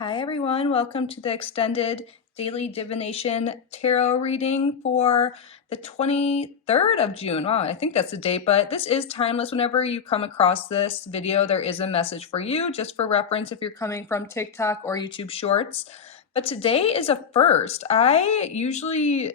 Hi everyone, welcome to the extended daily divination tarot reading for the 23rd of June. Wow, I think that's the date, but this is timeless. Whenever you come across this video, there is a message for you, just for reference if you're coming from TikTok or YouTube Shorts. But today is a first. I usually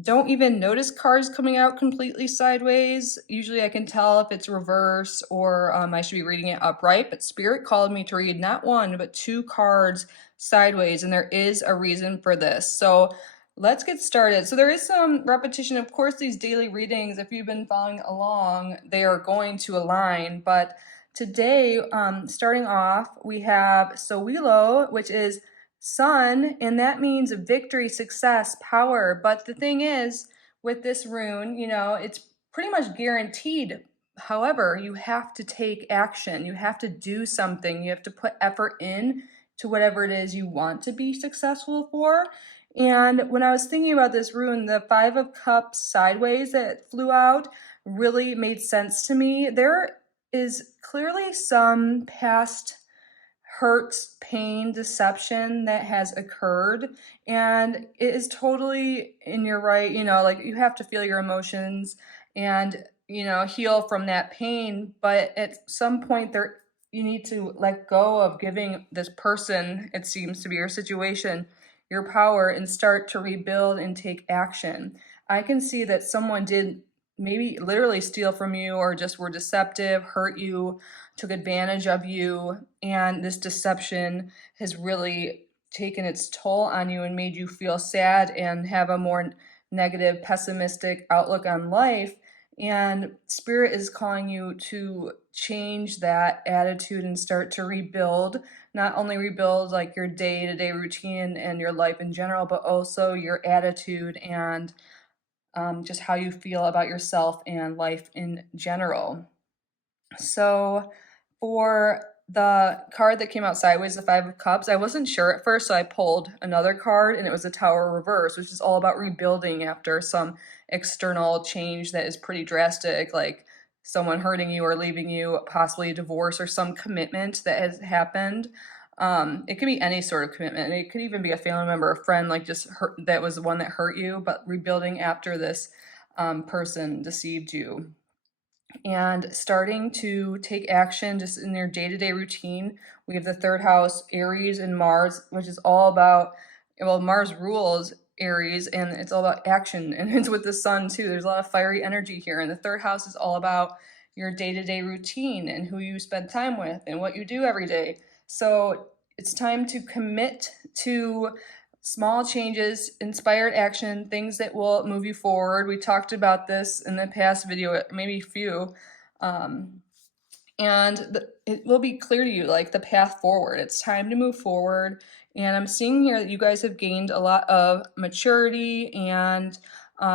don't even notice cards coming out completely sideways. Usually I can tell if it's reverse or I should be reading it upright, but Spirit called me to read not one, but two cards sideways, and there is a reason for this. So let's get started. So there is some repetition. Of course, these daily readings, if you've been following along, they are going to align, but today, starting off, we have Sowilo, which is sun, and that means victory, success, power. But the thing is, with this rune, it's pretty much guaranteed. However, you have to take action. You have to do something. You have to put effort in to whatever it is you want to be successful for. And when I was thinking about this rune, the Five of Cups sideways that flew out really made sense to me. There is clearly some past hurts, pain, deception that has occurred, and it is totally in your right. Like, you have to feel your emotions and heal from that pain, but at some point there you need to let go of giving this person, it seems to be your situation, your power, and start to rebuild and take action. I can see that someone did maybe literally steal from you, or just were deceptive, hurt you, took advantage of you, and this deception has really taken its toll on you and made you feel sad and have a more negative, pessimistic outlook on life. And Spirit is calling you to change that attitude and start to rebuild, not only rebuild like your day-to-day routine and your life in general, but also your attitude and just how you feel about yourself and life in general. So for the card that came out sideways, the Five of Cups, I wasn't sure at first, so I pulled another card, and it was the Tower reverse, which is all about rebuilding after some external change that is pretty drastic, like someone hurting you or leaving you, possibly a divorce or some commitment that has happened. It could be any sort of commitment. It could even be a family member, a friend, like just hurt, that was the one that hurt you, but rebuilding after this person deceived you and starting to take action just in their day-to-day routine. We have the third house, Aries and Mars, which is all about, well, Mars rules Aries, and it's all about action, and it's with the sun too. There's a lot of fiery energy here, and the third house is all about your day-to-day routine and who you spend time with and what you do every day. So it's time to commit to small changes, inspired action, things that will move you forward. We talked about this in the past video, maybe a few, and it will be clear to you, like, the path forward. It's time to move forward, and I'm seeing here that you guys have gained a lot of maturity, and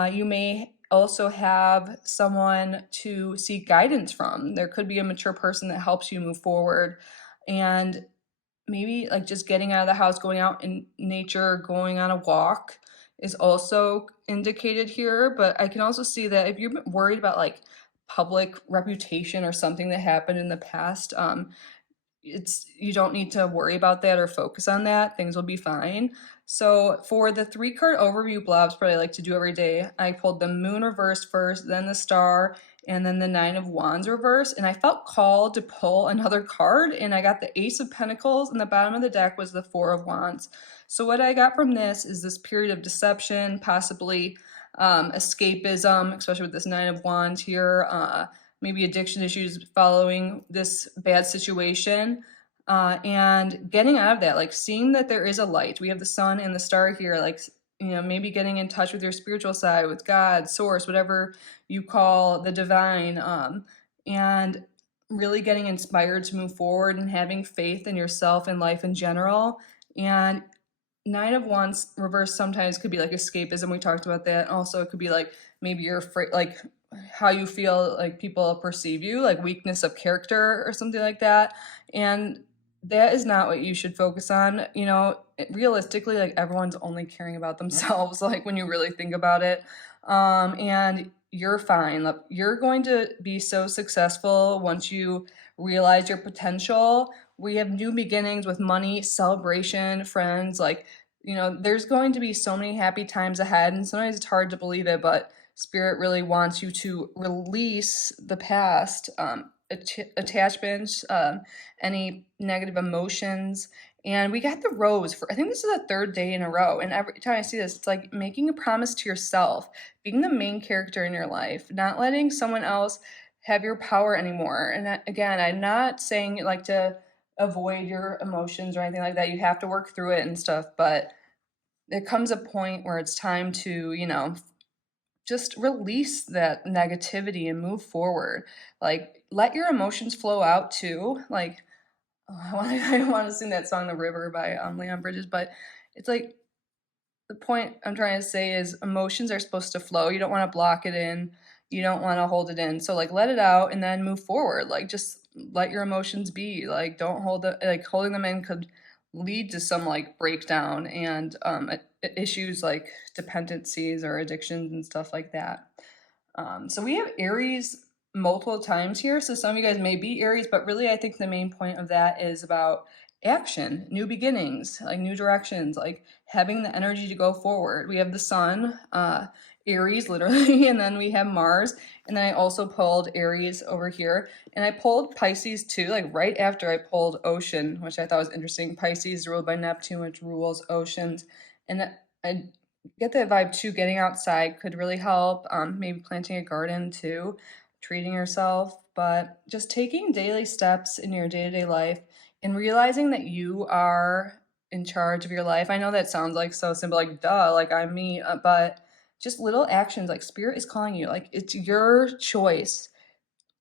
you may also have someone to seek guidance from. There could be a mature person that helps you move forward, and maybe like just getting out of the house, going out in nature, going on a walk is also indicated here. But I can also see that if you're worried about like public reputation or something that happened in the past, you don't need to worry about that or focus on that. Things will be fine. So for the 3-card overview blobs, but I like to do every day, I pulled the Moon reverse first, then the Star, and then the 9 of Wands reverse, and I felt called to pull another card, and I got the Ace of Pentacles, and the bottom of the deck was the 4 of Wands. So what I got from this is this period of deception, possibly escapism, especially with this 9 of Wands here, maybe addiction issues following this bad situation, and getting out of that, like seeing that there is a light. We have the sun and the star here, like, maybe getting in touch with your spiritual side, with God, source, whatever you call the divine, and really getting inspired to move forward and having faith in yourself and life in general. And 9 of Wands reverse sometimes could be like escapism. We talked about that. Also, it could be like maybe you're afraid, like how you feel like people perceive you, like weakness of character or something like that. And that is not what you should focus on. Realistically, like, everyone's only caring about themselves, like, when you really think about it. And you're fine. You're going to be so successful once you realize your potential, We have new beginnings with money, celebration, friends, like, you know, there's going to be so many happy times ahead, and sometimes it's hard to believe it, but Spirit really wants you to release the past, attachments, any negative emotions. And we got the rose for, I think this is the third day in a row. And every time I see this, it's like making a promise to yourself, being the main character in your life, not letting someone else have your power anymore. And that, again, I'm not saying like to avoid your emotions or anything like that. You have to work through it and stuff, but there comes a point where it's time to, you know, just release that negativity and move forward. Like, let your emotions flow out too. Like, I don't want to sing that song, The River by Leon Bridges, but it's like the point I'm trying to say is emotions are supposed to flow. You don't want to block it in. You don't want to hold it in. So like let it out and then move forward. Like just let your emotions be. Like don't hold it, like holding them in could lead to some like breakdown and issues like dependencies or addictions and stuff like that. So we have Aries multiple times here. So some of you guys may be Aries, but really I think the main point of that is about action, new beginnings, like new directions, like having the energy to go forward. We have the sun, Aries literally, and then we have Mars. And then I also pulled Aries over here. And I pulled Pisces too, like right after I pulled Ocean, which I thought was interesting. Pisces is ruled by Neptune, which rules oceans. And I get that vibe too. Getting outside could really help. Maybe planting a garden too, treating yourself, but just taking daily steps in your day-to-day life and realizing that you are in charge of your life. I know that sounds like so simple, like duh, like I'm me, but just little actions, like Spirit is calling you, like it's your choice.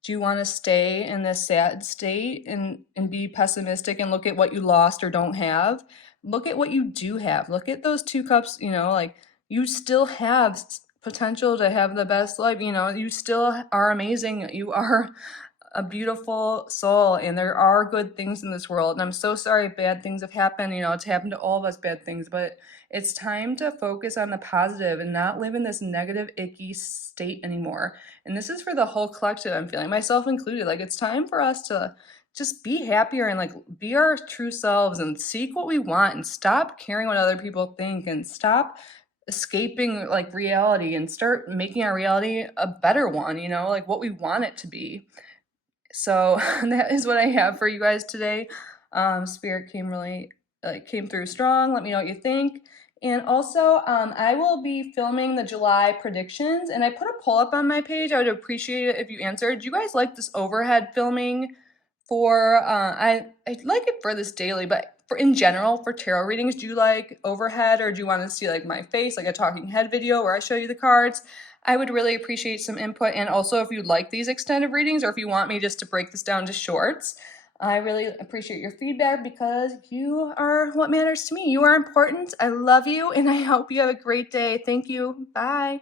Do you want to stay in this sad state and be pessimistic and look at what you lost or don't have? Look at what you do have. Look at those two cups, you know, like you still have potential to have the best life, you know, you still are amazing. You are a beautiful soul and there are good things in this world. And I'm so sorry if bad things have happened, you know, it's happened to all of us, bad things, but it's time to focus on the positive and not live in this negative, icky state anymore. And this is for the whole collective, I'm feeling, myself included. Like it's time for us to just be happier and like be our true selves and seek what we want and stop caring what other people think and stop escaping like reality and start making our reality a better one, you know, like what we want it to be. So that is what I have for you guys today. Spirit came through strong. Let me know what you think. And also, I will be filming the July predictions, and I put a poll up on my page. I would appreciate it if you answered. Do you guys like this overhead filming for, I like it for this daily, but for in general, for tarot readings, do you like overhead or do you want to see like my face, like a talking head video where I show you the cards? I would really appreciate some input, and also if you'd like these extended readings or if you want me just to break this down to shorts, I really appreciate your feedback because you are what matters to me. You are important. I love you, and I hope you have a great day. Thank you. Bye.